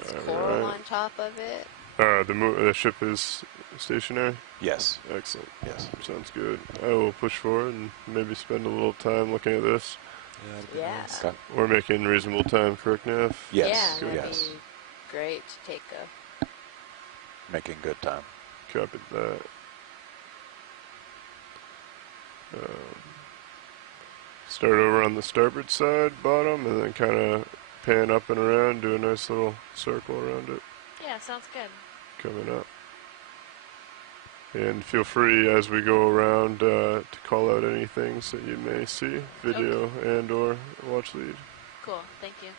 Nice coral on top of it. The ship is stationary? Yes. Excellent. Yes. Sounds good. I will push forward and maybe spend a little time looking at this. Yeah. Nice. Okay. We're making reasonable time, correct, Nav? Yes. Yeah, that'd Yes. be great to take a... Making good time. Copied that. Start over on the starboard side, bottom, and then kind of pan up and around, do a nice little circle around it. Yeah, sounds good. Coming up. And feel free as we go around to call out any things that you may see, video and or watch lead. Cool, thank you.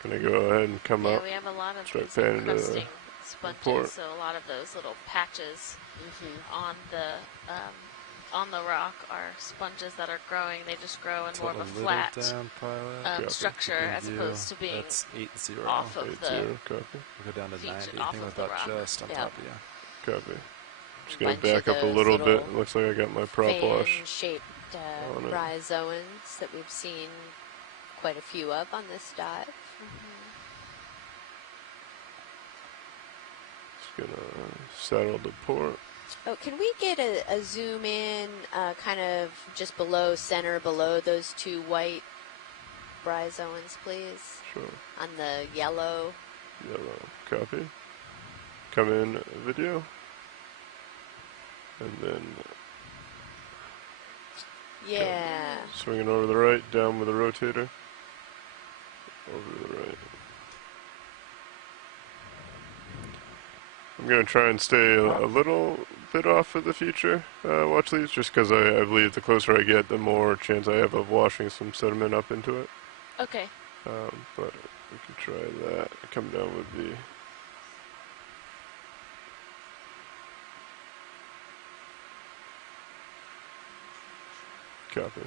Can I go ahead and come up? Yeah, we have a lot of Start these panning to the encrusting sponges, report. so a lot of those little patches on the rock are sponges that are growing. They just grow in more of a flat structure as opposed to being That's 80. off of the Copy. We'll go down to 90. off Anything of with the that rock. just on top of you. Copy. Just gonna Bunch of back up a those little bit. little Looks like I got my prop wash. fan-shaped on it. bryozoans that we've seen quite a few of on this dive. Just gonna saddle the port. Oh, can we get a zoom in kind of just below center, below those two white bryozoans, please? Sure. On the yellow. Yellow. Copy. Come in video. And then Yeah. swinging over to the right, down with the rotator. Over to the right. I'm going to try and stay a little bit off of the future watch leads, just because I believe the closer I get, the more chance I have of washing some sediment up into it. Okay. But we can try that. Come down with the... Copy.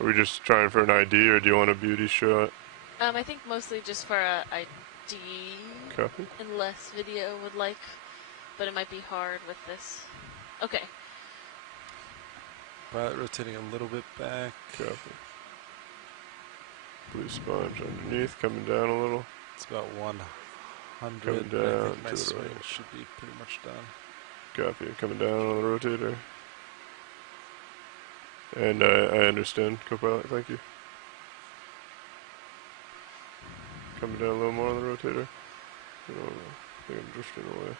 Are we just trying for an ID, or do you want a beauty shot? I think mostly just for a ID. Copy. Unless video would like, but it might be hard with this. Okay. Pilot rotating a little bit back. Copy. Blue sponge underneath, coming down a little. It's about 100. Coming I down think my to the swing right. should be pretty much done. Copy. Coming down on the rotator. And I understand, co-pilot. Thank you. Coming down a little more on the rotator. I think I'm drifting away.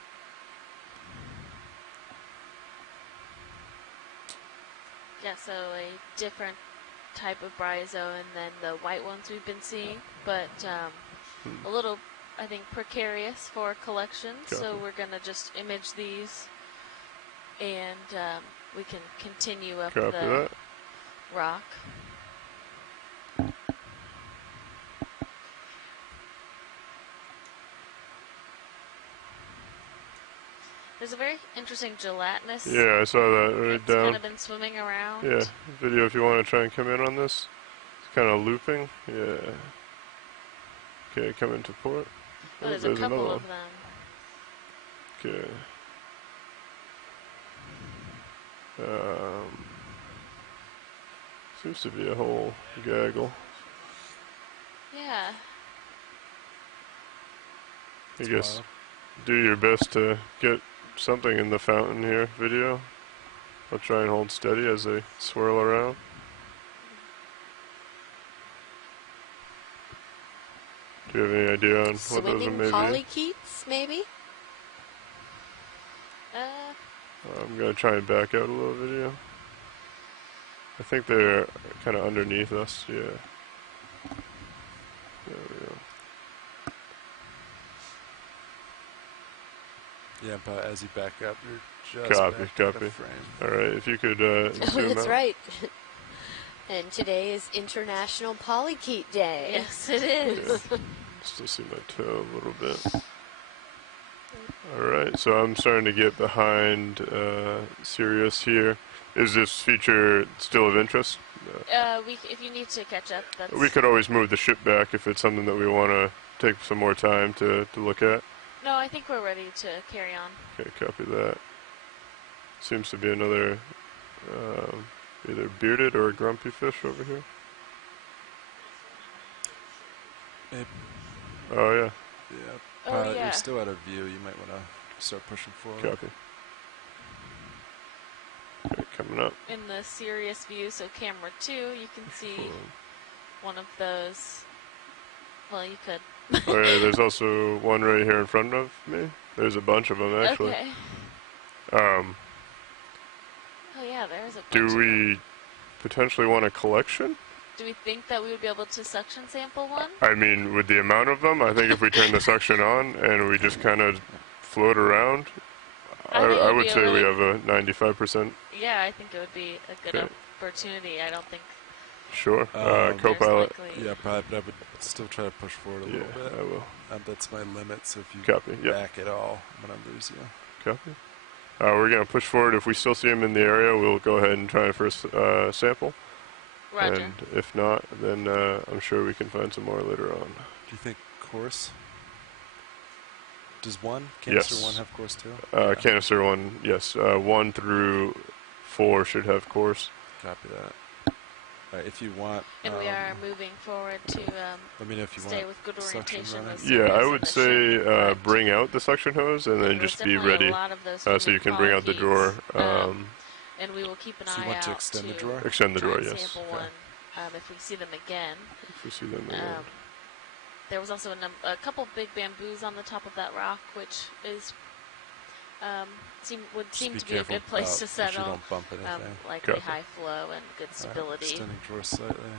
Yeah, so a different type of bryozoan than the white ones we've been seeing, but a little, I think, precarious for collection. Copy. So we're going to just image these, and we can continue up Copy the that. rock. There's a very interesting gelatinous. Yeah, I saw that right it's down. kind of been swimming around. Yeah, video if you want to try and come in on this. It's kind of looping. Yeah. Okay, come into port. Oh, there's a another couple one. of them. Okay. Seems to be a whole gaggle. Yeah. I guess do your best to get something in the fountain here, video. I'll try and hold steady as they swirl around. Do you have any idea on what those Swimming may be? polychaetes, maybe? I'm going to try and back out a little video. I think they're kind of underneath us, yeah. There we go. Yeah, but as you back up, you're just Copy, back out copy. of frame. Alright, if you could Oh, zoom that's out. right. And today is International Polychaete Day. Yes, it is. Still see my toe a little bit. Alright, so I'm starting to get behind Sirius here. Is this feature still of interest? If you need to catch up, that's... We could always move the ship back if it's something that we want to take some more time to look at. No, I think we're ready to carry on. Okay, copy that. Seems to be another either bearded or grumpy fish over here. Hey, Oh yeah, yeah, Oh, pilot, yeah. you're still out of view. You might want to start pushing forward. copy. Okay, coming up. In the serious view, so camera 2, you can see Forward. one of those. Well, you could. Oh yeah, there's also one right here in front of me. There's a bunch of them actually. Okay. Um, Oh, yeah, there's a bunch do of them. we potentially want a collection? Do we think that we would be able to suction sample one? I mean, with the amount of them, I think if we turn the suction on and we just kind of float around, I think it I would would be a say we really- have a 95%. Yeah, I think it would be a good Okay. opportunity. I don't think Sure. There's Co-pilot. there's likely... Yeah, probably, but I would still try to push forward a Yeah, little bit. I will. That's my limit, so if you Copy. Yep. back at all, I'm going to lose you. Copy. We're going to push forward. If we still see them in the area, we'll go ahead and try first sample. Roger. And if not, then I'm sure we can find some more later on. Do you think course? Does canister Yes. 1 have course too? Canister 1, yes. 1 through 4 should have course. Copy that. All right, if you want, And we are moving forward to let me know if you stay want with good suction orientation. running. as Yeah, soon I as would the say ship, but bring out the suction hose and then there was just be definitely ready a lot of those so you swimming can bring out the drawer. polychaetes, and we will keep an So you eye want to out extend the drawer? Extend the try drawer, and yes. sample Okay. one if we see them again. If we see them again. There was also a couple big bamboos on the top of that rock, which is would Just seem be to be a careful good place to that you settle. don't bump anything. Likely Copy. high flow and good All right, stability. extending drawer slightly.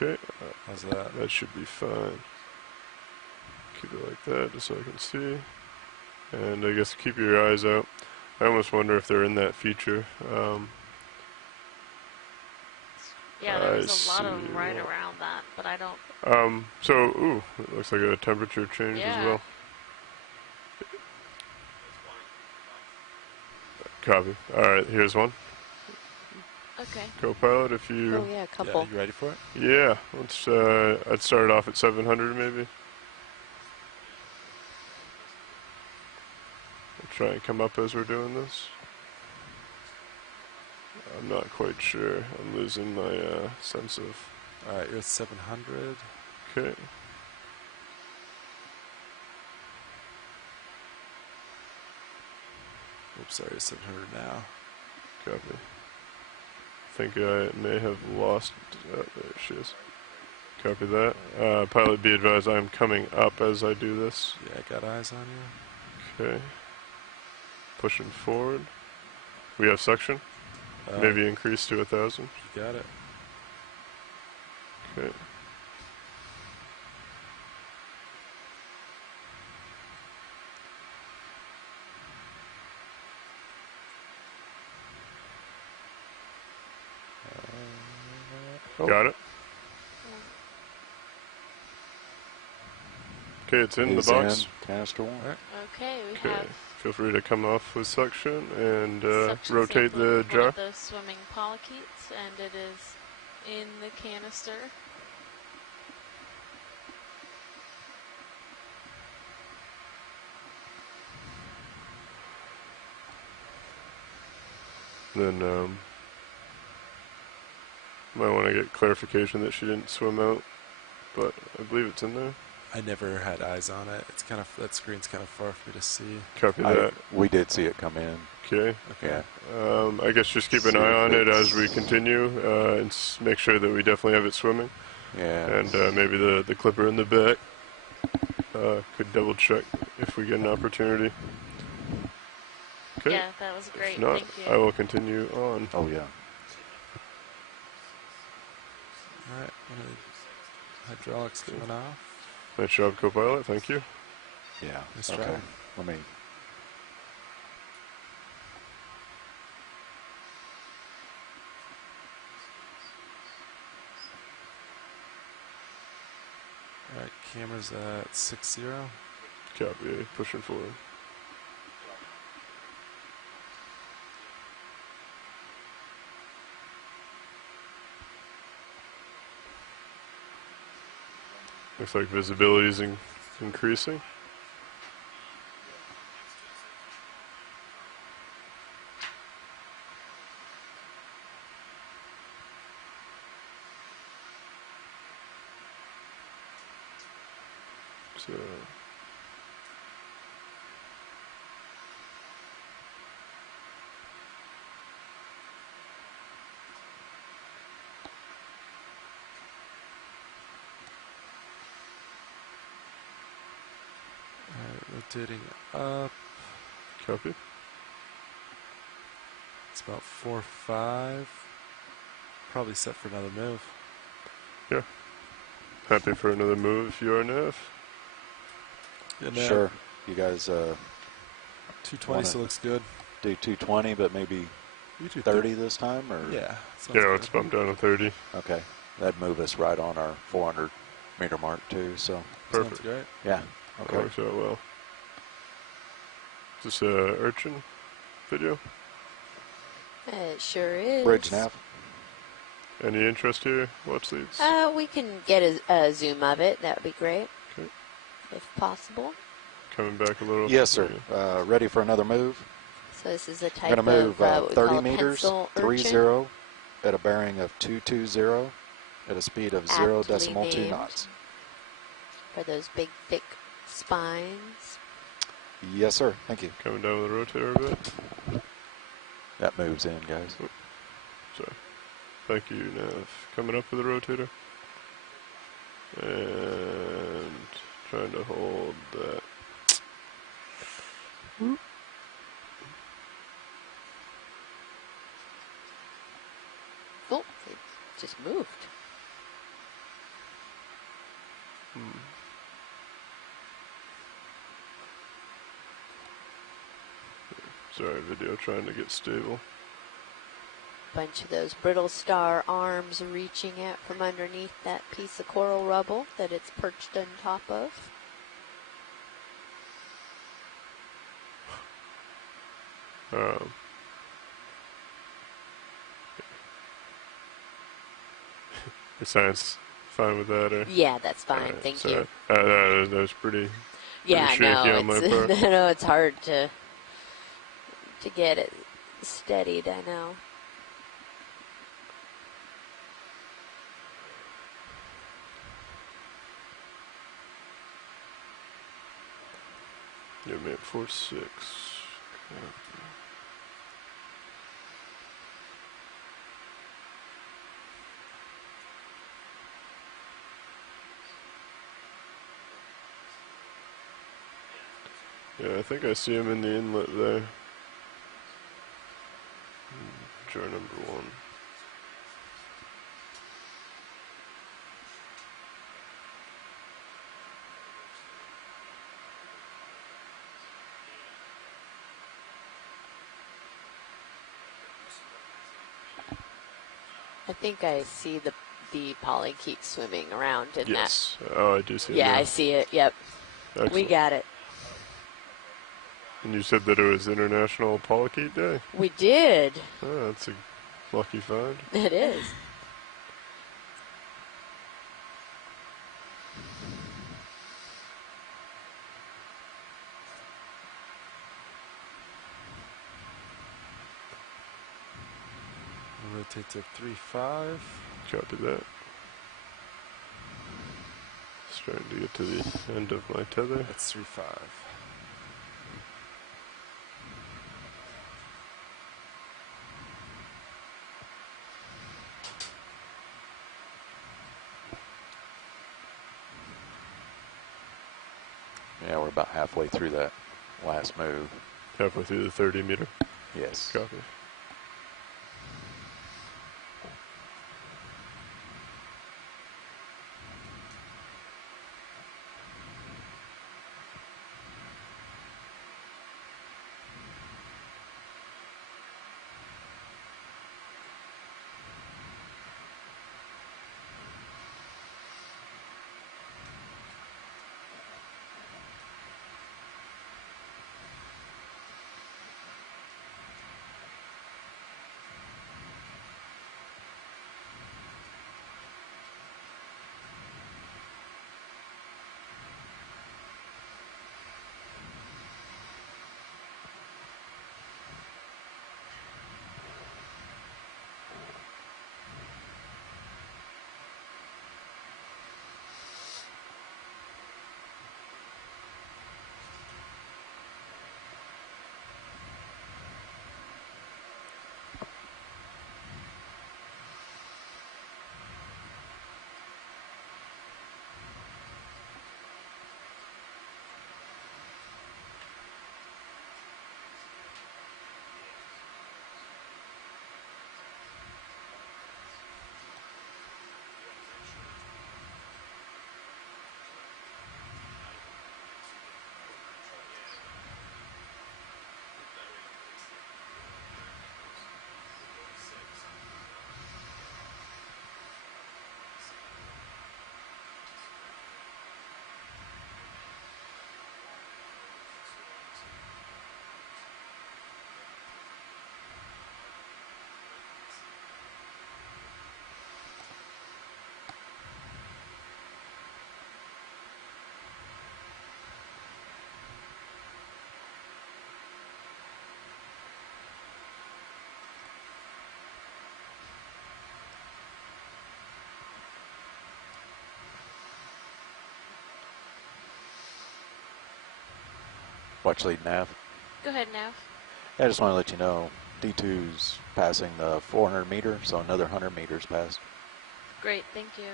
Okay, How's that? that should be fine. Keep it like that just so I can see. And I guess keep your eyes out. I almost wonder if they're in that feature. Yeah, there I was a lot of them see. right around that, but I don't. Ooh, it looks like a temperature change as Yeah. well. Copy. Alright, here's one. Okay. Co-pilot, if you... Oh yeah, a couple. Yeah, you ready for it? Yeah, let's, I'd start off at 700 maybe. I'll try and come up as we're doing this. I'm not quite sure. I'm losing my sense of... All right, you're at 700. Okay. Oops, sorry, you're 700 now. Copy. I think I may have lost... there she is. Copy that. Pilot, be advised, I'm coming up as I do this. Yeah, I got eyes on you. Okay. Pushing forward. We have suction. Maybe increase to 1,000. You got it. Okay. Got it. Okay, it's in the box. Canister 1. Okay, we Okay. have Feel free to come off with suction and suction rotate sample the of one jar. of the swimming polychaetes, and it is in the canister. Then might want to get clarification that she didn't swim out, but I believe it's in there. I never had eyes on it. It's kind of, that screen's kind of far for me to see. Copy that. We did see it come in. Okay. Yeah. I guess just keep an See eye if on it it's- as we continue and make sure that we definitely have it swimming. Yeah. And maybe the clipper in the back could double check if we get an opportunity. Okay. Yeah, that was great. If not, Thank you. I will continue on. Oh, yeah. All right, hydraulics coming off. Nice job, co-pilot. Thank you. Yeah. Nice Okay. try. Let me. All right, camera's at 60. Copy. Pushing forward. Looks like visibility is increasing. So, Rotating up. copy. It's about 4-5. Probably set for another move. Yeah. Happy for another move if you are, Nav. Yeah, now, Sure. You guys 220 wanna- still looks good. do 220, but maybe You do 30 this time, or Yeah. Sounds Yeah, good. let's bump down to 30. okay, that'd move us right on our 400 meter mark too. So Perfect. Sounds great. yeah, That okay. works out well. Is this a urchin video? It sure is. Bridge nav. Any interest here? Watch leads. We can get a zoom of it. That would be great. Okay. If possible. Coming back a little. Yes, sir. Ready for another move. So this is a I'm type going to move of what we 30 call meters, pencil 30, urchin. at a bearing of 220 at a speed of 0 Aptly decimal 2 named. knots. For those big, thick spines. Yes, sir. Thank you. Coming down with the rotator a bit. That moves in, guys. Sorry. Thank you, Nav. Coming up with the rotator. And trying to hold that. Oh, it just moved. Sorry, video trying to get stable. Bunch of those brittle star arms reaching out from underneath that piece of coral rubble that it's perched on top of. Your science fine with that, or? Yeah, that's fine. Alright, Thank so you. that was pretty. Yeah, shaky no, on my it's part. no, it's hard to get it steadied. I know. You made 4-6. Yeah, I think I see him in the inlet there. Jar number 1. I think I see the polychaete swimming around in Yes. Oh, I do see that. it Yeah, now. I see it. Yep. Excellent. We got it. And you said that it was International Polychaete Day? We did. Oh, that's a lucky find. It is. Rotate to 3-5. Copy that. Starting to get to the end of my tether. That's 3-5. Yeah, we're about halfway through that last move. Halfway through the 30 meter. Yes. Copy. Watch lead nav. Go ahead, Nav. Yeah, I just want to let you know, D2's passing the 400 meter, so another 100 meters passed. Great, thank you.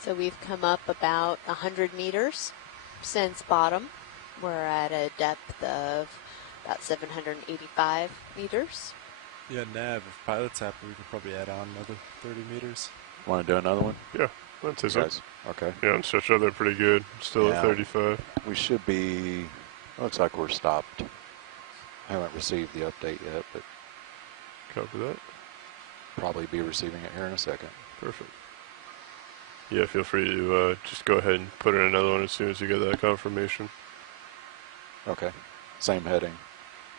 So we've come up about 100 meters since bottom. We're at a depth of about 785 meters. Yeah, Nav, if pilot's happy, we can probably add on another 30 meters. Want to do another one? Yeah, that's it. Guys? Okay. Yeah, on stretch out there pretty good. Still Yeah. at 35. We should be, looks like we're stopped. Haven't received the update yet, but Copy that. probably be receiving it here in a second. Perfect. Yeah, feel free to just go ahead and put in another one as soon as you get that confirmation. Okay. Same heading.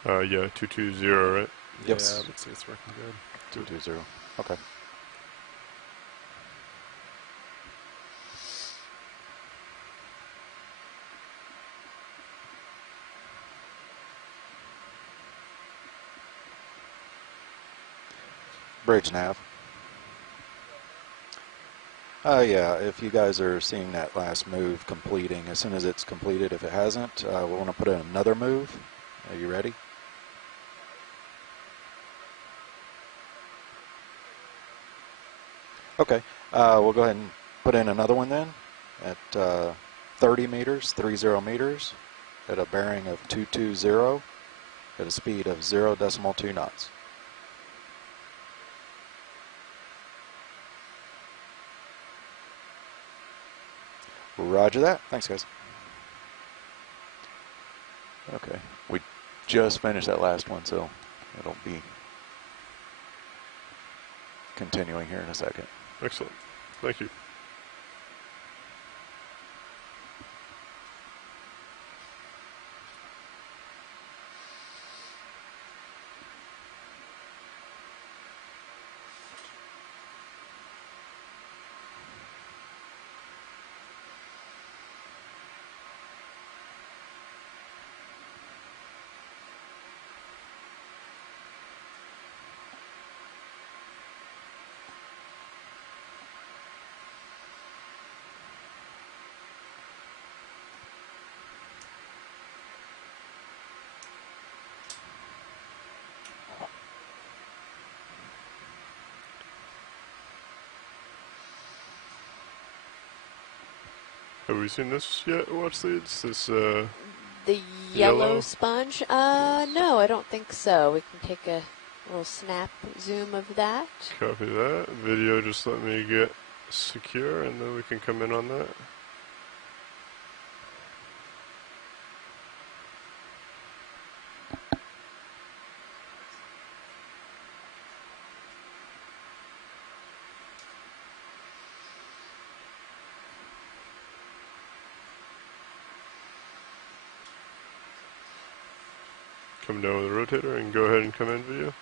Yeah, 220, right? Yep. Yeah, I would say it's working good. 220. Okay. Bridge nav. Yeah, if you guys are seeing that last move completing, as soon as it's completed, if it hasn't, we'll want to put in another move. Are you ready? Okay, we'll go ahead and put in another one then at 30 meters, 30 meters, at a bearing of 220, at a speed of 0.2 knots. Roger that. Thanks, guys. Okay, we just finished that last one, so it'll be continuing here in a second. Excellent. Thank you. Have we seen this yet, watch leads? This, The Yellow? yellow sponge? No, I don't think so. We can take a little snap zoom of that. copy that. Video, just let me get secure, and then we can come in on that. Come down with a rotator and go ahead and come in video.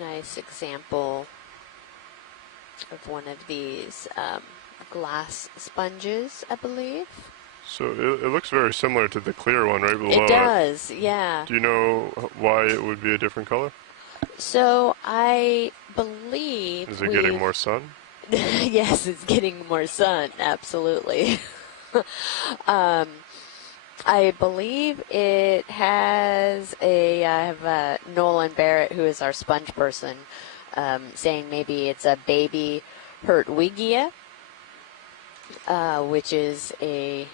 Nice example of one of these glass sponges, I believe. So it looks very similar to the clear one right below It does, yeah. Do you know why it would be a different color? So I believe Is it getting more sun? Yes, it's getting more sun, absolutely. I believe it has I have Nolan Barrett, who is our sponge person, saying maybe it's a baby Hertwiggia. which is a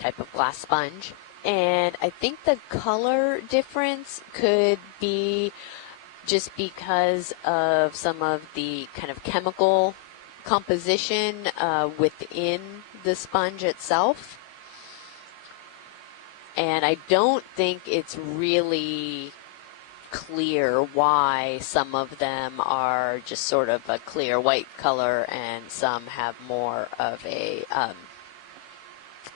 type of glass sponge. And I think the color difference could be just because of some of the kind of chemical composition within the sponge itself. And I don't think it's really clear why some of them are just sort of a clear white color and some have more of a,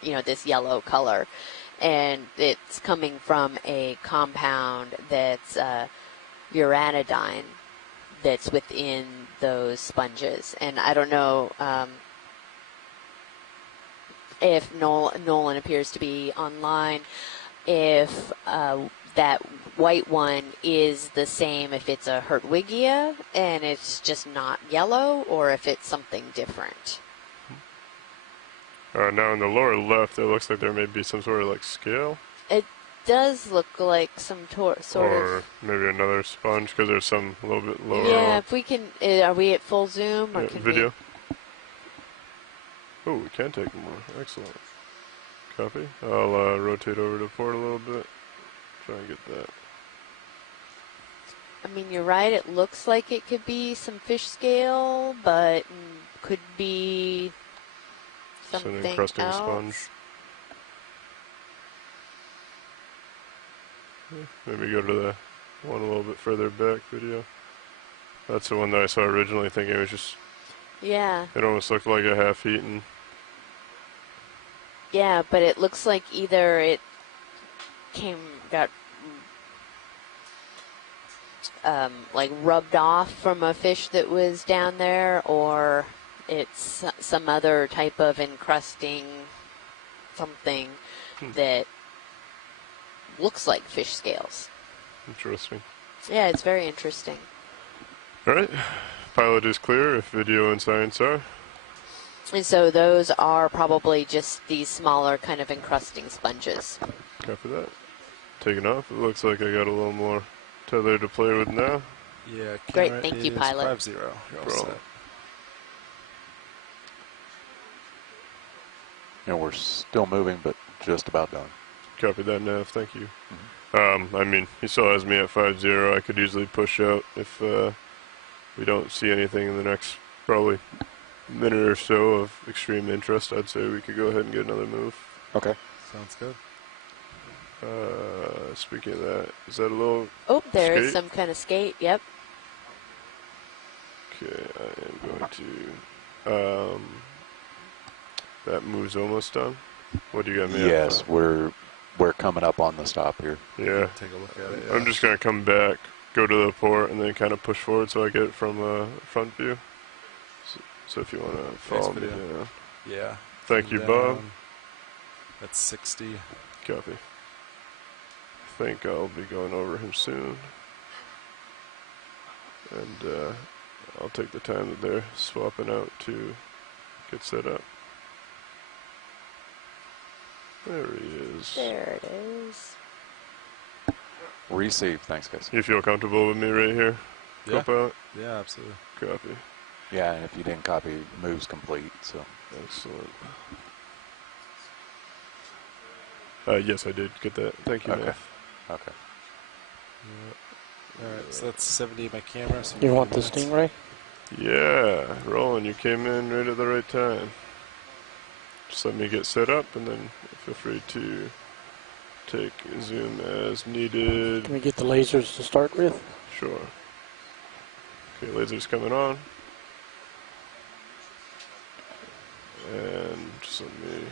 this yellow color. And it's coming from a compound that's uranidine that's within those sponges. And I don't know if Nolan appears to be online, if that white one is the same, if it's a Hertwiggia and it's just not yellow, or if it's something different. Now in the lower left, it looks like there may be some sort of like scale. It does look like some sort or of... maybe another sponge, because there's some a little bit lower. Yeah, if we can... Are we at full zoom? Or Yeah, can video. Oh, we can take more. Excellent. Copy. I'll rotate over to port a little bit. Try and get that. I mean, you're right. It looks like it could be some fish scale, but could be something An encrusting else. sponge. Maybe go to the one a little bit further back video. That's the one that I saw originally, thinking it was just... Yeah. It almost looked like a half-eaten. Yeah, but it looks like either it got like rubbed off from a fish that was down there, or it's some other type of encrusting something that looks like fish scales. Interesting. Yeah, it's very interesting. All right. Pilot is clear if video and science are. And so those are probably just these smaller kind of encrusting sponges. Copy that. Taking off. It looks like I got a little more tether to play with now. Yeah, Great, camera thank you, is pilot. 5-0. You're all Bro. set. And we're still moving, but just about done. Copy that, Nav. Thank you. I mean, he still has me at 5-0. I could easily push out if we don't see anything in the next probably minute or so of extreme interest. I'd say we could go ahead and get another move. Okay. Sounds good. Speaking of that, is that a little... Oh, there is skate? some kind of skate. Yep. Okay, I am going to... that move's almost done. What do you got me Yes, at? we're coming up on the stop here. Yeah. Take a look at it. Yeah. I'm just going to come back, go to the port, and then kind of push forward so I get it from front view. So if you want to follow me video. down. Yeah. Thank you, Down. Bob. That's 60. Copy. I think I'll be going over him soon. And I'll take the time that they're swapping out to get set up. There he is. There it is. Receive. Thanks, guys. You feel comfortable with me right here? Yeah. Co-pilot? Yeah, absolutely. Copy. Yeah, and if you didn't copy, move's complete. So. Excellent. Yes, I did get that. Thank you, Okay. Matt. Okay. All right, so that's 70 my camera. So You want the Stingray? Yeah, Roland, you came in right at the right time. Just let me get set up, and then feel free to take zoom as needed. Can we get the lasers to start with? Sure. Okay, laser's coming on. And just let me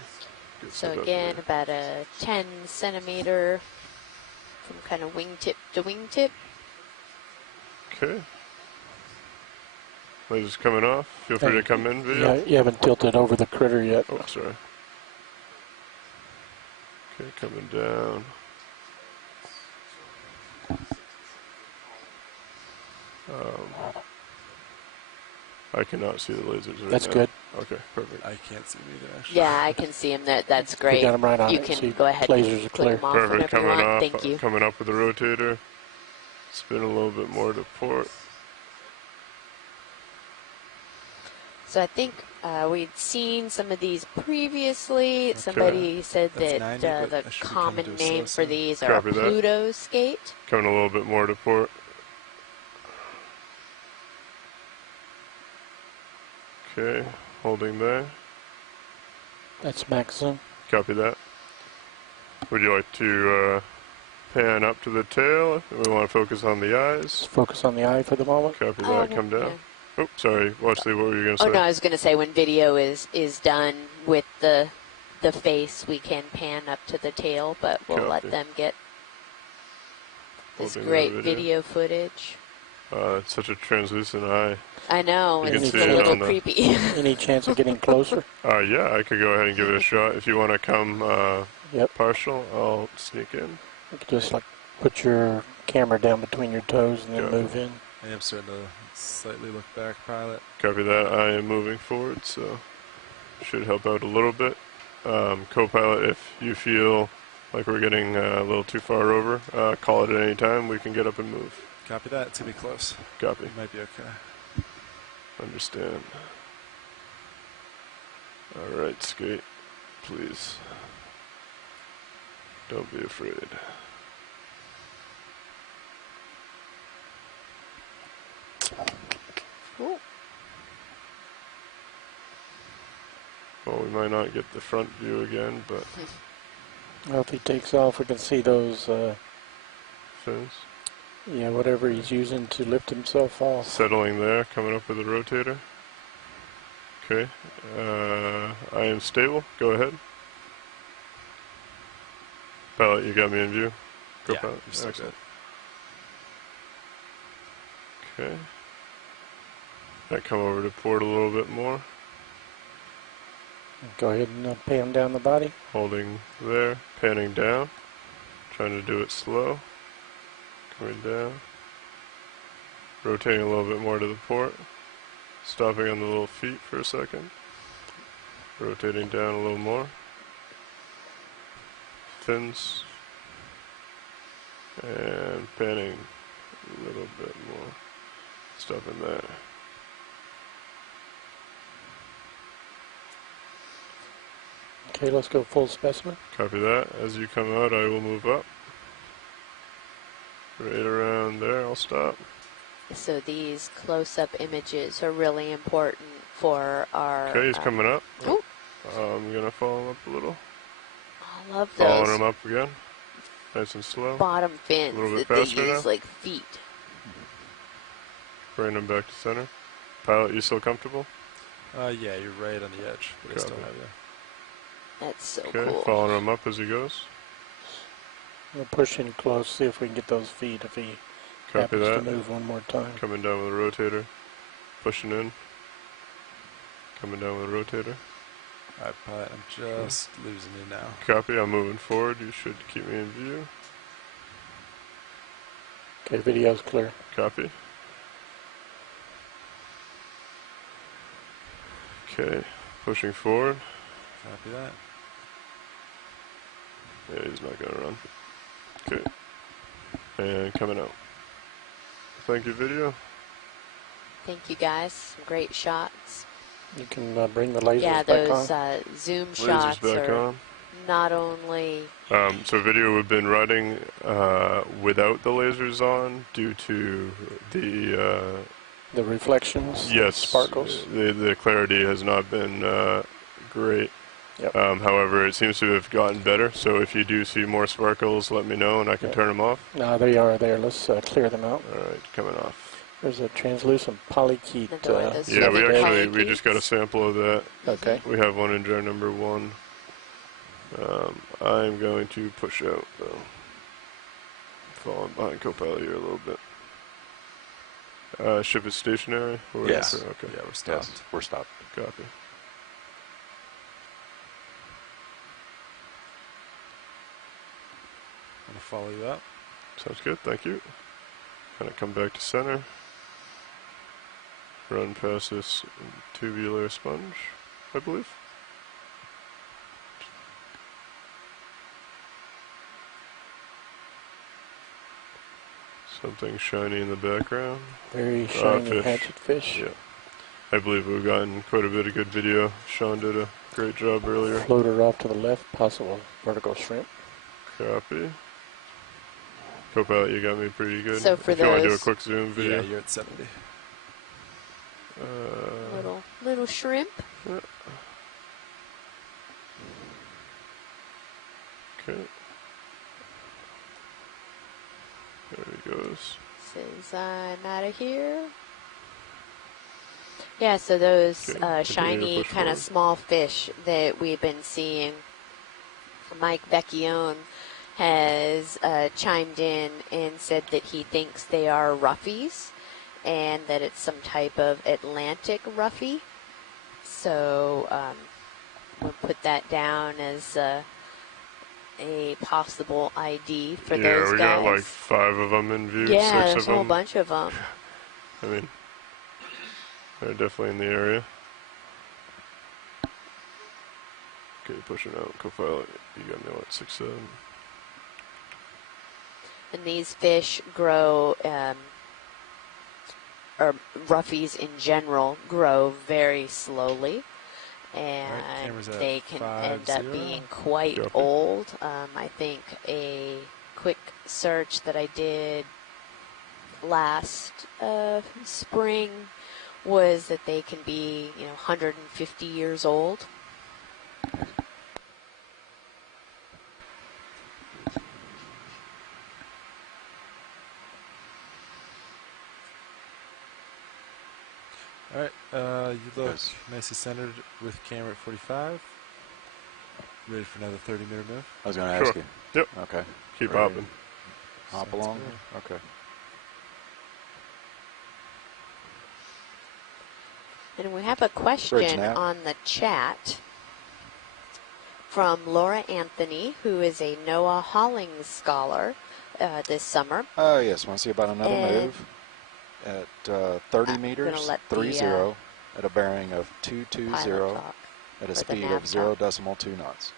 get set So up again, here. about a 10 centimeter from kind of wingtip to wingtip. Okay. Laser's coming off. Feel free to come in, video. Yeah, you haven't tilted over the critter yet. Oh, sorry. Okay, coming down. I cannot see the lasers right That's now. good. Okay, perfect. I can't see them either, actually. Yeah, I can see him. That's great. We got him right on You it. can See, go ahead lasers and are click clear. them off Perfect, whenever you coming want. off. Thank you. Coming up with the rotator. Spin a little bit more to port. So I think We'd seen some of these previously. Okay. Somebody said That's that 90, but the I should be coming common to a name slow for soon. these are Copy that. Pluto skate. Coming a little bit more to port. Okay, holding there. That's max zoom. Copy that. Would you like to pan up to the tail? We want to focus on the eyes. Let's focus on the eye for the moment. Copy that. Come down. Oh, sorry, Wesley, what were you going to say? Oh no, I was going to say when video is done with the face, we can pan up to the tail, but we'll let Copy. them get this Holding great the video footage. It's such a translucent eye. I know, You can it's see a it little on the- creepy. Any chance of getting closer? Yeah, I could go ahead and give it a shot. If you want to come Yep. partial, I'll sneak in. You could just like put your camera down between your toes and then Got it. move in. I am starting to slightly look back, pilot. Copy that. I am moving forward, so should help out a little bit. Co-pilot, if you feel like we're getting a little too far over, call it at any time. We can get up and move. Copy that. It's going to be close. Copy. It might be okay. Understand. Alright, skate. Please. Don't be afraid. Well, we might not get the front view again, but Well, if he takes off, we can see those, fins. yeah, whatever he's using to lift himself off. Settling there, coming up with a rotator. Okay. I am stable. Go ahead. Pilot, you got me in view? Go Yeah, pilot. you're still Excellent. Okay. That come over to port a little bit more. Go ahead and pan down the body. Holding there, panning down. Trying to do it slow. Coming down. Rotating a little bit more to the port. Stopping on the little feet for a second. Rotating down a little more. Fins. And panning a little bit more. Stopping there. Okay, let's go full specimen. Copy that. As you come out, I will move up. Right around there, I'll stop. So these close-up images are really important for our... Okay, he's coming up. Oh. I'm going to follow him up a little. I love Following those him up again. Nice and slow. bottom fins A little bit that they faster use now. like feet. Bring him back to center. Pilot, you still comfortable? Yeah, you're right on the edge, but I still Copy. have you. That's so Okay, cool. following him up as he goes. We'll push in close, see if we can get those feet if he Copy happens that. to move one more time. Coming down with a rotator. Pushing in. Coming down with a rotator. Alright, pilot, I'm just losing you now. Copy, I'm moving forward. You should keep me in view. Okay, video's clear. Copy. Okay, pushing forward. Copy that. Yeah, he's not going to run. Okay. And coming out. Thank you, video. Thank you guys. Some great shots. You can bring the lasers Yeah, back those on. zoom Lasers shots back are on. not only... So video we've been running without the lasers on due to the The reflections, yes sparkles. The clarity has not been great. Yep. However, it seems to have gotten better. So if you do see more sparkles, let me know and I can Yep. turn them off. No, they are there. Let's clear them out. All right, coming off. There's a translucent polychaete. Those Yeah, we Maybe actually just got a polychaetes. sample of that. Okay. We have one in jar number 1. I'm going to push out though. Falling behind co-pilot here a little bit. Ship is stationary? Or Yes. Okay. Yeah, we're stopped. Yes, we're stopped. Copy. I'm gonna follow you up. Sounds good, thank you. Kind of come back to center. Run past this tubular sponge, I believe. Something shiny in the background. Very shiny Fish. hatchet fish. Yeah. I believe we've gotten quite a bit of good video. Sean did a great job earlier. Floater off to the left, possible vertical shrimp. Copy. Co-pilot, you got me pretty good. So for if you want to do a those- quick zoom video. Yeah, you're at 70. Little shrimp. Okay. There he goes. Says I'm out of here. Yeah, so those Okay, continue to shiny push kind of forward. small fish that we've been seeing, Mike Vecchione has chimed in and said that he thinks they are roughies and that it's some type of Atlantic roughy. So we'll put that down as a possible ID for Yeah, those we guys. got like 5 of them in view. Yeah, 6 there's of a whole them. bunch of them. I mean, they're definitely in the area. Okay, pushing out. Co-pilot, you got me what, 6, 7? And these fish grow, or roughies in general, grow very slowly. And camera's at they can end 5-0. up being quite Copy. old. I think a quick search that I did last spring was that they can be, 150 years old. All right, you look Yes. nicely centered with camera at 45. Ready for another 30-meter move? I was going to Sure. ask you. Yep. Okay. Keep Ready. hopping. Hop Sounds along? good. Okay. And we have a Bridge question nav. on the chat from Laura Anthony, who is a Noah Hollings scholar this summer. Oh, yes. Want to see about another And move at 30 I'm meters, gonna let the, 30, at a bearing of Pilot 220 talk. at a the speed nav of 0.2 knots.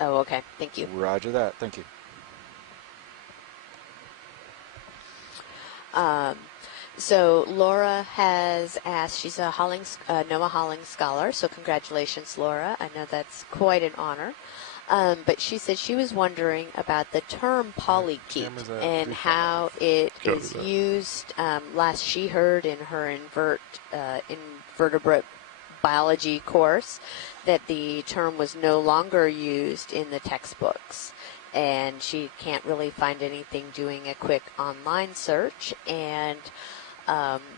Oh, okay. Thank you. Roger that. Thank you. So Laura has asked, she's a Noah Hollings scholar, so congratulations, Laura. I know that's quite an honor. But she said she was wondering about the term polychaete Camera's at and 3.5. how it Copy is that. used. Last she heard in her invertebrate biology course that the term was no longer used in the textbooks. And she can't really find anything doing a quick online search, and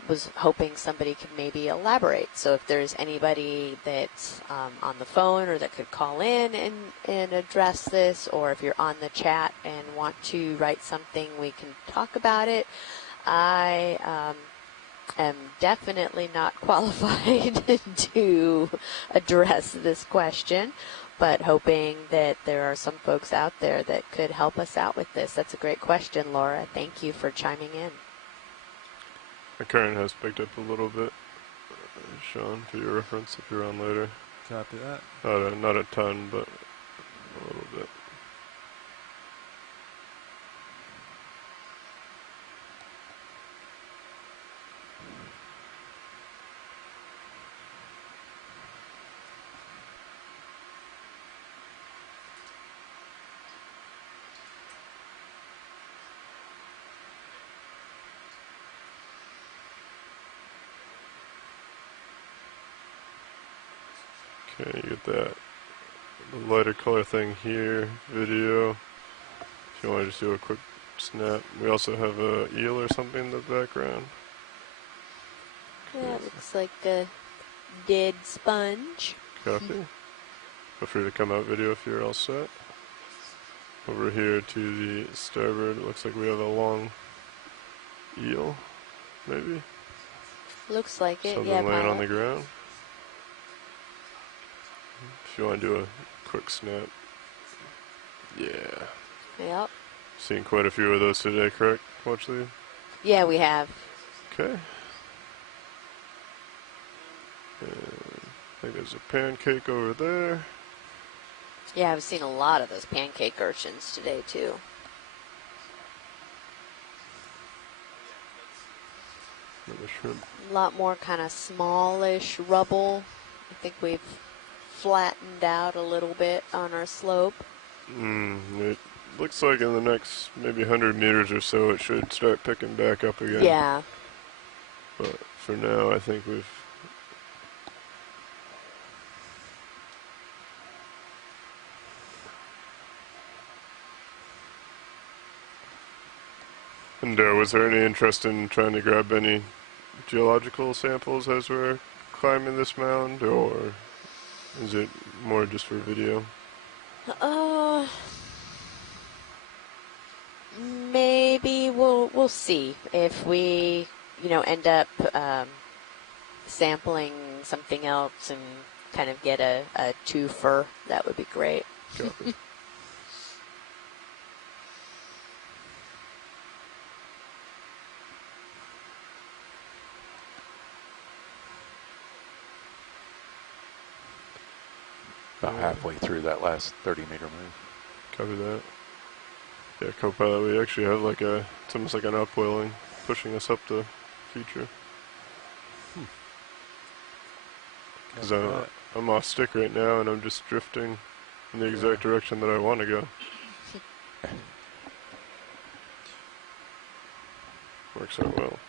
was hoping somebody could maybe elaborate. So if there's anybody that's on the phone or that could call in and address this, or if you're on the chat and want to write something, we can talk about it. I am definitely not qualified to address this question, but hoping that there are some folks out there that could help us out with this. That's a great question, Laura. Thank you for chiming in. The current has picked up a little bit, Sean, for your reference if you're on later. Copy that. Not a ton, but a little bit. Okay, you get that. The lighter color thing here, video. If you want to just do a quick snap. We also have a eel or something in the background. That looks like a dead sponge. Copy. Feel free to come out video if you're all set. Over here to the starboard, it looks like we have a long eel, maybe. Looks like it, Something yeah, laying on pilot. the ground. If you want to do a quick snap. Yeah. Yep. Seen quite a few of those today, correct, Watch Lee? Yeah, we have. Okay. And I think there's a pancake over there. Yeah, I've seen a lot of those pancake urchins today, too. Another shrimp. A lot more kind of smallish rubble. I think we've flattened out a little bit on our slope. It looks like in the next maybe 100 meters or so it should start picking back up again. Yeah. But for now, I think we've... And was there any interest in trying to grab any geological samples as we're climbing this mound, or is it more just for video? Maybe we'll see if we, end up sampling something else and kind of get a twofer. That would be great. Copy. About halfway through that last 30-meter move. Copy that. Yeah, co-pilot, we actually have it's almost like an upwelling pushing us up the feature. Because I'm off stick right now and I'm just drifting in the exact direction that I want to go. Works out well.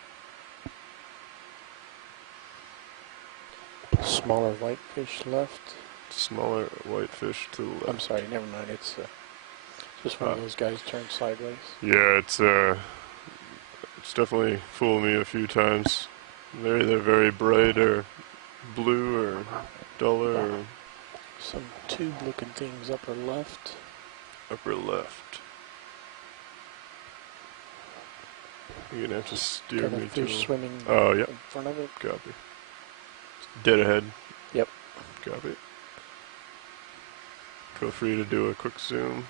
Smaller whitefish left. Smaller whitefish to the left. I'm sorry, never mind. It's just one of those guys turned sideways. Yeah, it's definitely fooled me a few times. They're either very bright or blue or duller or some tube-looking things upper left. upper left. You're gonna have to steer Got a me to. fish swimming Oh, yep. in front of it. Copy. Dead ahead. Yep. Copy. Feel free to do a quick zoom.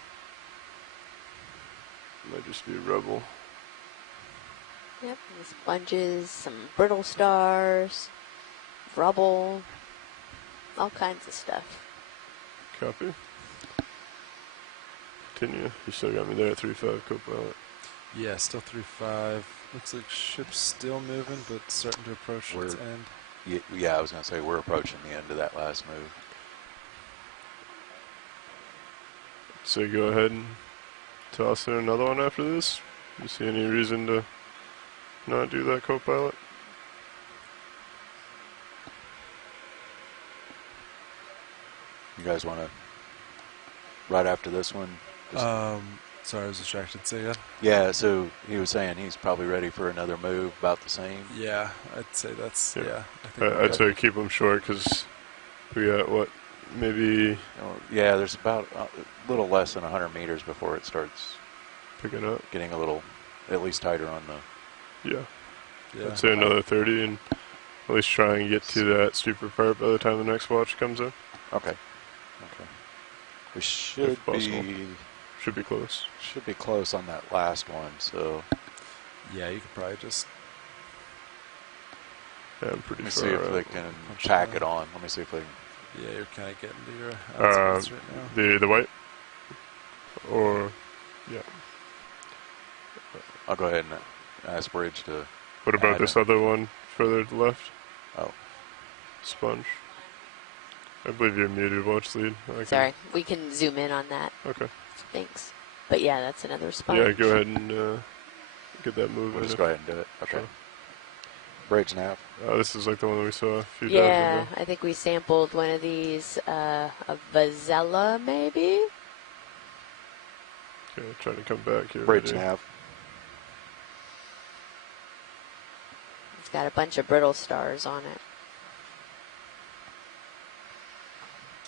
Might just be rubble. Yep, the sponges, some brittle stars, rubble, all kinds of stuff. Copy. Continue. You still got me there at 3.5 co-pilot. Yeah, still 3.5. Looks like ship's still moving, but starting to approach its end. Yeah, I was going to say we're approaching the end of that last move. So go ahead and toss in another one after this. You see any reason to not do that, co-pilot? You guys want to, right after this one? Sorry, I was distracted. Say again? Yeah, so he was saying he's probably ready for another move, about the same. Yeah, I'd say that's, Yep. yeah. I think I'd say keep them short because we got, what, maybe Yeah, there's about a little less than 100 meters before it starts picking up. getting a little, at least tighter on the... Yeah. yeah. I'd say another 30 and at least try and get to that steeper part by the time the next watch comes in. Okay. We should If possible. be close. should be close on that last one. So Yeah, you could probably just... Yeah, I'm pretty let me far see if out. they can Punch tack it it on. Let me see if they can. Yeah, you're kind of getting to your outspace right now. The white? Or, yeah. I'll go ahead and ask Bridge to... What about add this a- other one further to the left? Oh. Sponge. I believe you're muted, watch lead. Sorry, we can zoom in on that. Okay. Thanks. But yeah, that's another sponge. Yeah, go ahead and get that moving. We'll just go ahead and do it. Okay. Sure. Bridge nav. This is like the one that we saw a few Yeah, times ago. I think we sampled one of these, a Vazella maybe? Okay, trying to come back here. Bridge ready. nav. It's got a bunch of brittle stars on it.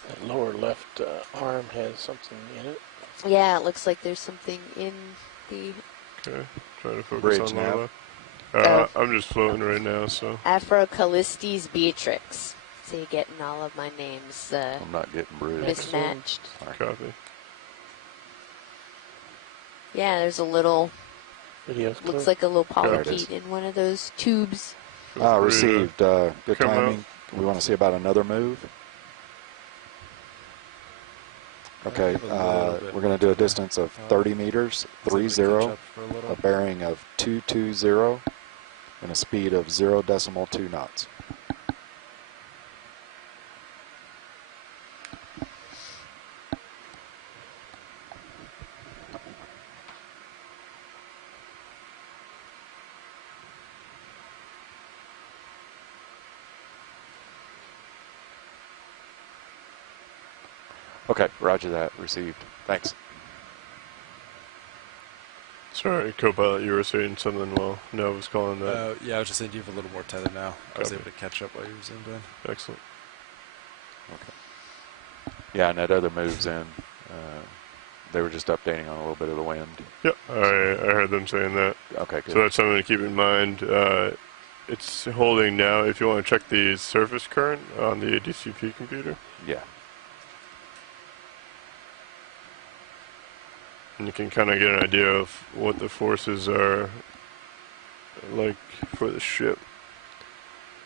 That lower left arm has something in it. Yeah, it looks like there's something in the Okay, trying to focus Bridge on nav. lower left. I'm just floating right now, so. Afrocalistes beatrix. So you're getting all of my names I'm not getting Bridge. mismatched. Copy. Yeah, there's a little, Video's looks clear. like a little There it is. polypete in one of those tubes. Feel free to Received. Good come out. timing. We want to see about another move. Okay, A little bit we're going to do a more. distance of 30 meters, Let's see if we 30, catch up for a little. a bearing of 220, and a speed of 0.2 knots. Okay, roger that. Received. Thanks. Sorry, co-pilot, you were saying something while Nell was calling that. Yeah, I was just saying you have a little more tether now. I was Copy. able to catch up while you were zoomed in. Excellent. Okay. Yeah, and that other moves in. They were just updating on a little bit of the wind. Yep, I heard them saying that. Okay, good. So that's something to keep in mind. It's holding now. If you want to check the surface current on the DCP computer, Yeah. and you can kind of get an idea of what the forces are like for the ship.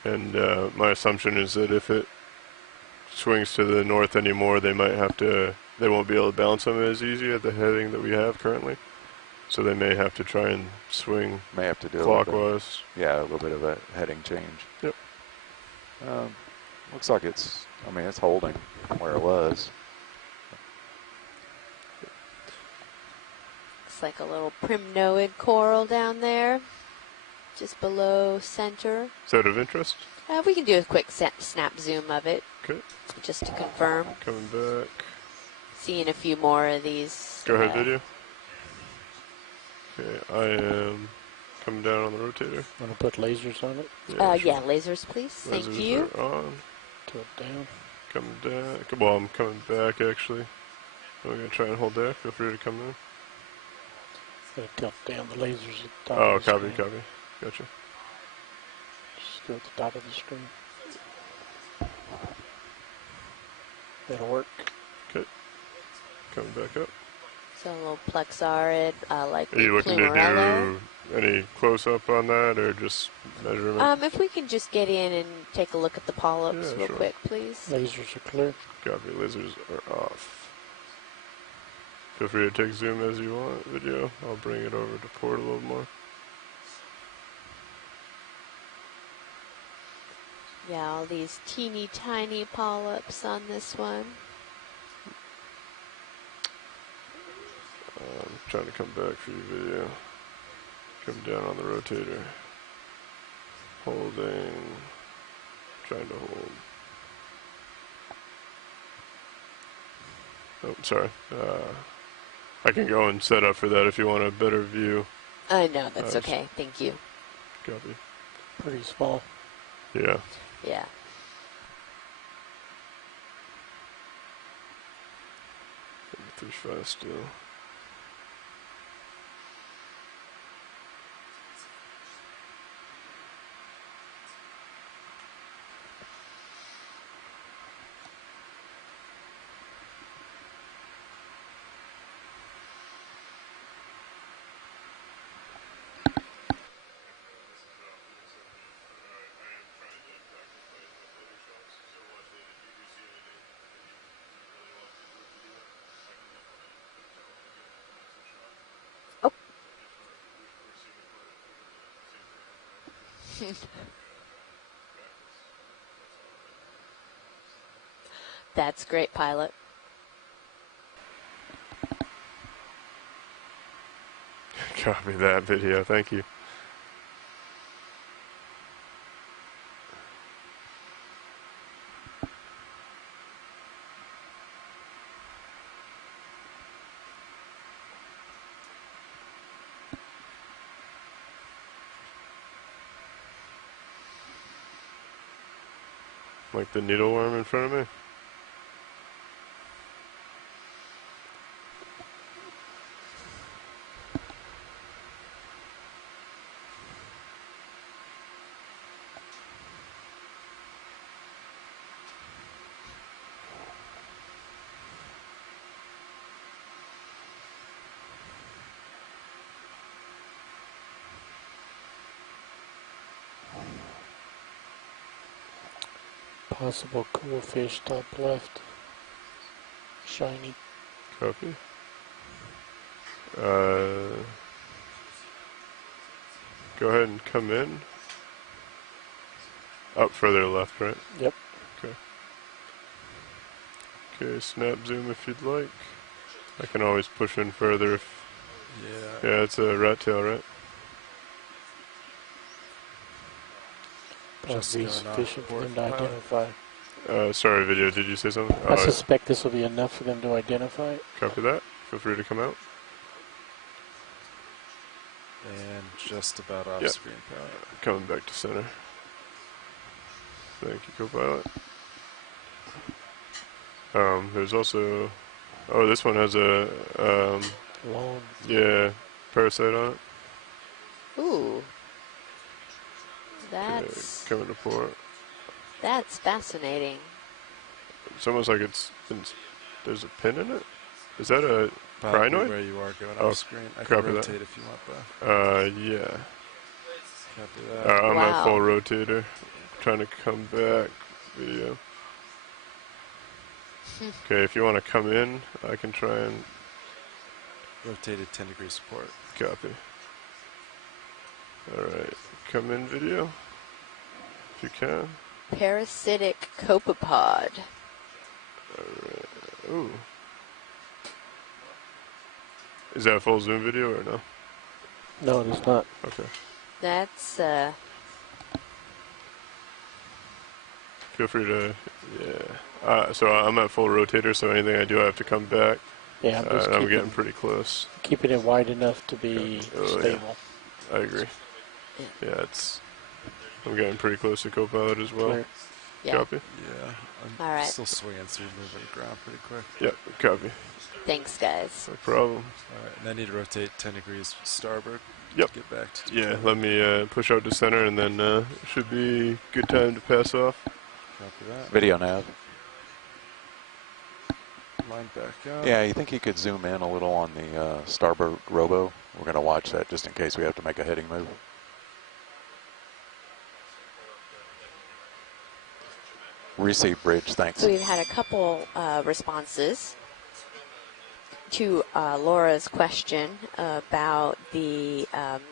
And my assumption is that if it swings to the north anymore, they won't be able to balance them as easy at the heading that we have currently. So they may have to try and swing May have to do clockwise. a little bit of a heading change. Yep. Looks like it's holding where it was. Looks like a little primnoid coral down there, just below center. Is that of interest? We can do a quick snap zoom of it, Okay. just to confirm. Coming back. Seeing a few more of these. Go ahead, video. Okay, I am coming down on the rotator. Want to put lasers on it? Sure. Yeah, lasers, please. Thank Lasers you. are on. Tilt down. Coming down. Well, I'm coming back actually. We're going to try and hold there. Feel free to come in. Gotta tilt down the lasers at the top Oh, of the copy, screen. copy. Gotcha. Just go at the top of the screen. That'll work. Okay. Coming back up. So a little plexarid, like Are you looking to Plumerello. do any close-up on that or just measurement? If we can just get in and take a look at the polyps Yeah, real sure. quick, please. Lasers are clear. Copy. Lasers are off. Feel free to take zoom as you want. Video. I'll bring it over to port a little more. Yeah, all these teeny tiny polyps on this one. I'm trying to come back for you, video. Come down on the rotator. Holding. Trying to hold. Oh, sorry. I can go and set up for that if you want a better view. No, that's Nice. okay. Thank you. Copy. Pretty small. Yeah. Yeah. Through fast still. That's great, pilot. Copy that, video. Thank you. Like the needleworm in front of me? Possible cool fish top left. Shiny. Copy. Go ahead and come in. Up further left, right? Yep. Okay. Okay, snap zoom if you'd like. I can always push in further if... Yeah. Yeah, it's a rat tail, right? That'll Just be going off sufficient for port them to pilot. identify. Sorry, video, did you say something? I suspect this will be enough for them to identify it. Copy that. Feel free to come out. And just about off Yeah. screen pilot. Coming back to center. Thank you, co-pilot. There's also... Oh, this one has a... Long. yeah, parasite on it. Ooh. Okay, coming to port. That's fascinating. It's almost like there's a pin in it? Is that a Probably crinoid? where you are going Oh, off screen. I can copy that. rotate if you want though. Yeah. Copy that. I'm Wow. at full rotator. Trying to come back. Video. Okay, if you want to come in, I can try and Rotated 10 degree support. copy. Alright, come in video. If you can. Parasitic copepod. Alright. Ooh. Is that full zoom video or no? No, it is not. Okay. That's Feel free to, yeah. So I'm at full rotator, so anything I do, I have to come back. Yeah, I'm just I'm getting pretty close. keeping it wide enough to be Oh, stable. I agree. Yeah, I'm getting pretty close to co-pilot as well. Clear. yeah. Copy? Yeah. I'm All right. still swinging through moving ground pretty quick. Yep, copy. Thanks, guys. No problem. Alright, and I need to rotate 10 degrees starboard. Yep. To get back to Yeah, 220. let me push out to center, and then should be good time to pass off. Copy that. Video nav. Line back up. Yeah, you think you could zoom in a little on the starboard robo? We're going to watch that just in case we have to make a heading move. Receive bridge, thanks. So we've had a couple responses to Laura's question about the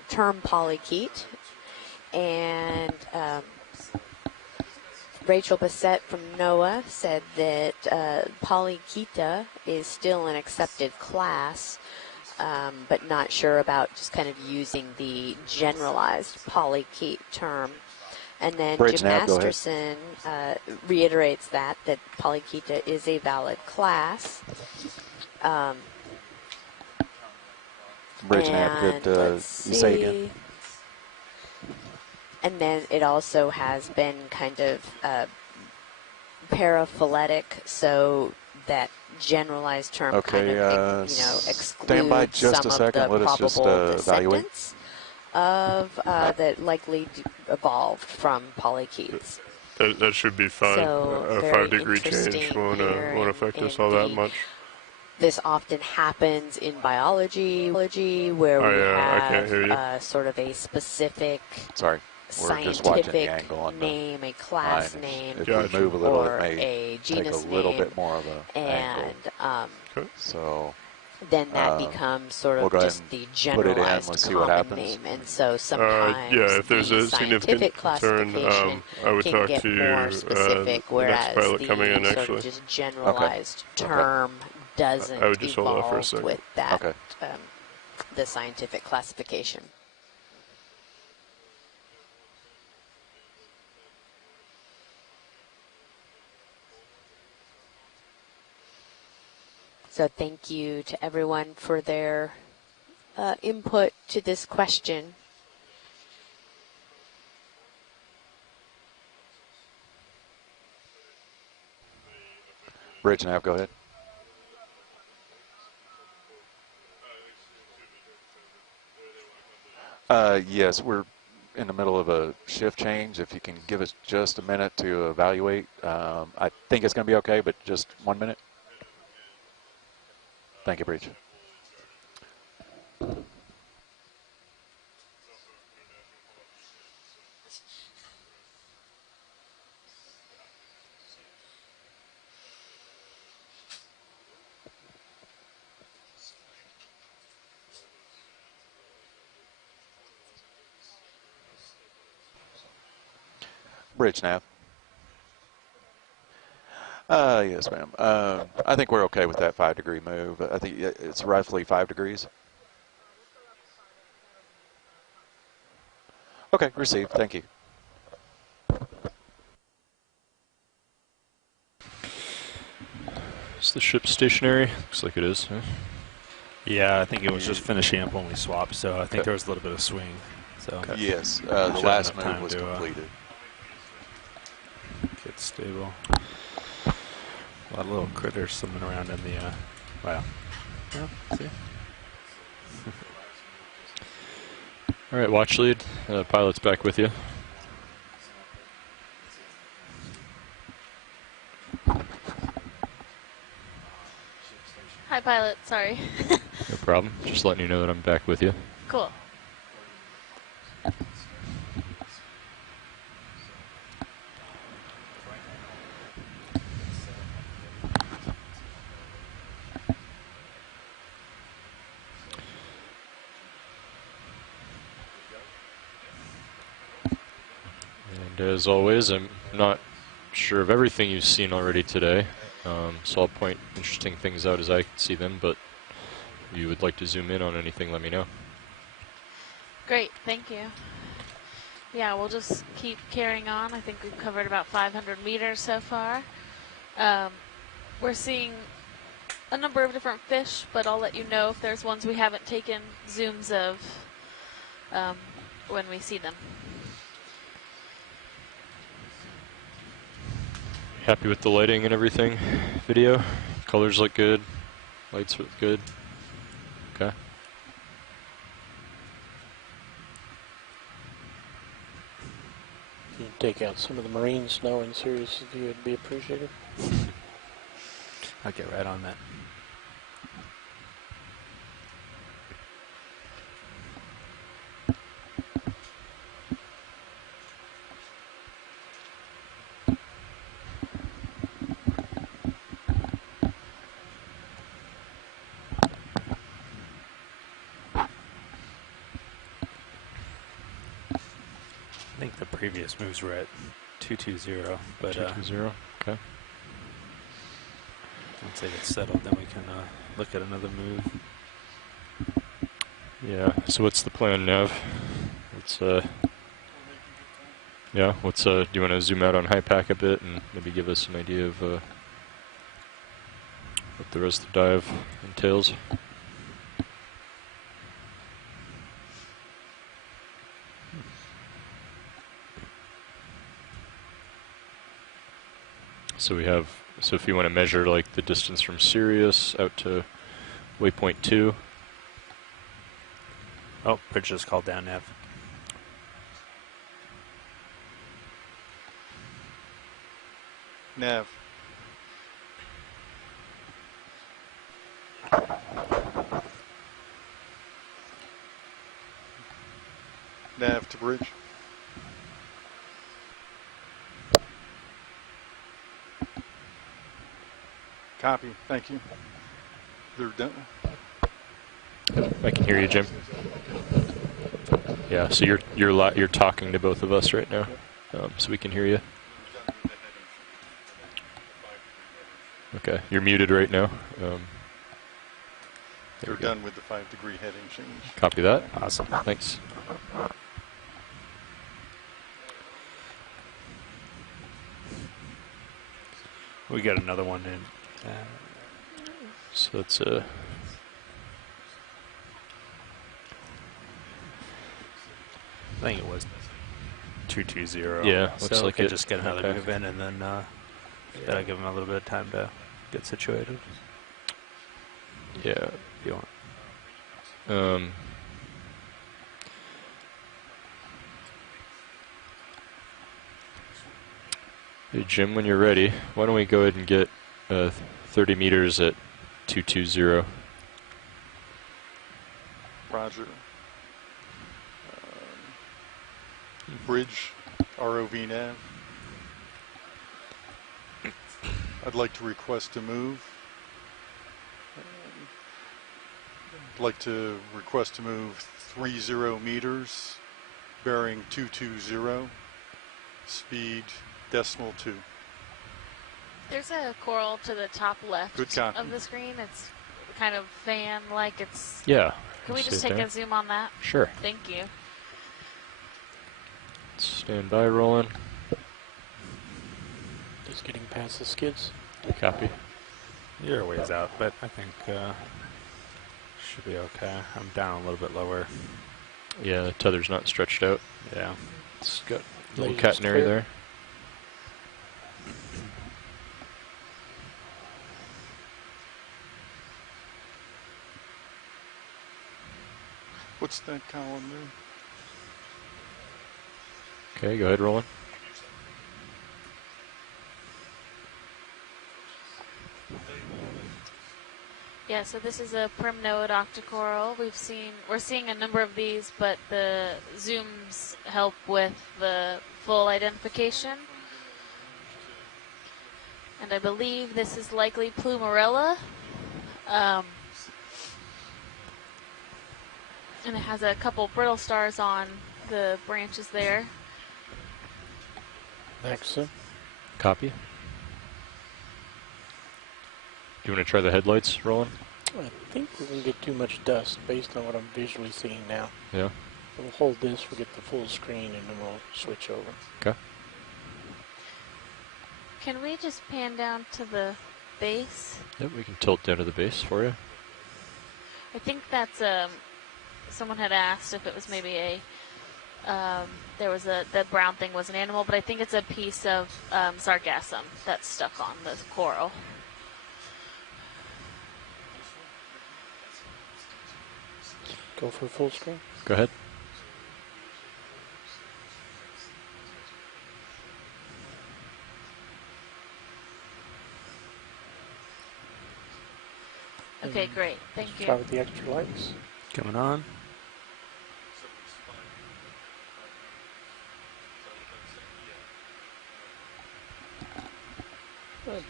term polychaete, and Rachel Bissett from NOAA said that polychaeta is still an accepted class, but not sure about just kind of using the generalized polychaete term. And then Bridge Jim nav, go ahead. Masterson reiterates that polychaeta is a valid class. Bridge nav, And good. let's You say see. again. And then it also has been kind of paraphyletic, so that generalized term kind Okay, of stand by excludes just some a second. of the Let us just probable evaluate. descendants of that likely evolved from polychaetes. That should be fine. So A very 5-degree change interesting won't here affect in us all that the- much. This often happens in biology where we I can't hear you. have sort of a specific Sorry, we're just watching the scientific angle on the name, a class line. name, If Gotcha. we move a little, or it may a take a genus little name, bit more of a angle. and So then that Uh, becomes sort we'll of go ahead just and the put it in. generalized Let's see what common happens. name. And so sometimes yeah, if there's the a significant scientific concern, classification I would can talk get to more specific, the next whereas pilot the coming in, sort actually. of just generalized Okay. term doesn't I would just hold off for a evolve second. with that, Okay. the scientific classification. So thank you to everyone for their input to this question. bridge nav, go ahead. Yes, we're in the middle of a shift change. If you can give us just a minute to evaluate, I think it's going to be okay, but just 1 minute. Thank you, Breach. Bridge nav. Yes, ma'am. I think we're okay with that 5-degree move. I think it's roughly 5 degrees. Okay, received. Thank you. Is the ship stationary? Looks like it is. Huh? Yeah, I think it was just finishing up when we swapped, so I think there was a little bit of swing. So Yes, the last move was completed. Get stable. A lot of little critters swimming around in the, wow. Yeah, see? All right, watch lead. Pilot's back with you. Hi, pilot. Sorry. No problem. Just letting you know that I'm back with you. Cool. And as always, I'm not sure of everything you've seen already today, so I'll point interesting things out as I see them, but if you would like to zoom in on anything, let me know. Great. Thank you. Yeah, we'll just keep carrying on. I think we've covered about 500 meters so far. We're seeing a number of different fish, but I'll let you know if there's ones we haven't taken zooms of when we see them. Happy with the lighting and everything? Video? Colors look good? Lights look good? Okay. If you take out some of the marine snow in Sirius, it would be appreciated. I'll get right on that. I think the previous moves were at 220, but 220, okay. once they get settled, then we can look at another move. Yeah, so what's the plan, Nav? Let's, yeah, let's, do you want to zoom out on high pack a bit and maybe give us an idea of what the rest of the dive entails? So we have, so if you want to measure like the distance from Sirius out to waypoint 2. Oh, bridge just called down, Nav. Nav. Nav to bridge. Copy. Thank you. They're done. I can hear you, Jim. Yeah, so you're talking to both of us right now, so we can hear you. Okay, you're muted right now. They're done with the 5-degree heading change. Copy that. Awesome. Thanks. We got another one in. So it's I think it was 220. Yeah, so looks like we it. could just get another Okay. move in, and then that'll give them a little bit of time to get situated. yeah. If you want. Hey Jim, when you're ready, why don't we go ahead and get 30 meters at 220. Roger. Bridge, ROV nav. I'd like to request a move. I'd like to request to move 30 meters, bearing 220. speed decimal 2. There's a coral to the top left Good copy. of the screen. It's kind of fan-like. It's. Yeah. Can we see just it take there. a zoom on that? Sure. Thank you. Stand by, Roland. Just getting past the skids. Copy. You're a ways out, but I think should be okay. I'm down a little bit lower. Yeah, the tether's not stretched out. Yeah. It's got a little Lady's catenary clear. there. What's that column there? Okay, go ahead, Roland. Yeah, so this is a primnode octocoral. We're seeing a number of these, but the zooms help with the full identification. And I believe this is likely Plumarella. And it has a couple brittle stars on the branches there. Excellent. Copy. Do you want to try the headlights, Roland? I think we're going to get too much dust based on what I'm visually seeing now. Yeah. We'll hold this, we'll get the full screen, and then we'll switch over. Okay. Can we just pan down to the base? Yep, we can tilt down to the base for you. I think that's someone had asked if it was maybe a the brown thing was an animal, but I think it's a piece of sargassum that's stuck on the coral. Go for full screen. Go ahead. Okay, great. Thank you. Try with the extra lights. Coming on.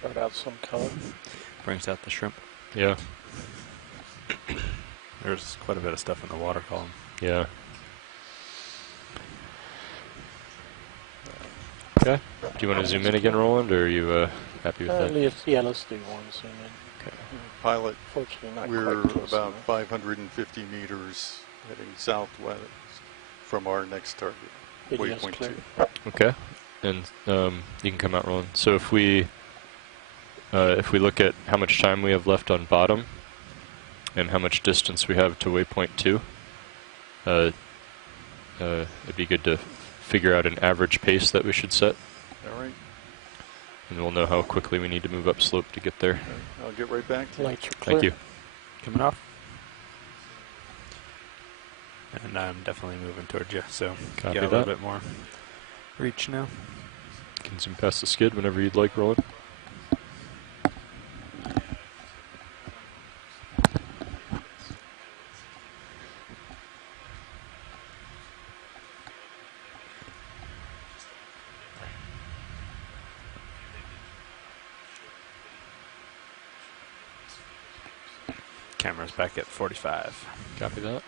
Brought out some color. Brings out the shrimp. Yeah. There's quite a bit of stuff in the water column. Yeah. Okay. Do you want to zoom in again, Roland, or are you happy with that? Let's do one zoom in. Okay. Pilot, Fortunately, not we're quite close about enough. 550 meters heading southwest from our next target, Video's waypoint clear. 2. Okay. And you can come out, Roland. So if we look at how much time we have left on bottom and how much distance we have to waypoint 2, it'd be good to figure out an average pace that we should set, All right, and we'll know how quickly we need to move upslope to get there. I'll get right back to you. Lights are clear. Thank you. Coming off. And I'm definitely moving towards you, so Copy get a little that. bit more reach now. You can zoom past the skid whenever you'd like, Roland. Camera's back at 45. Copy that.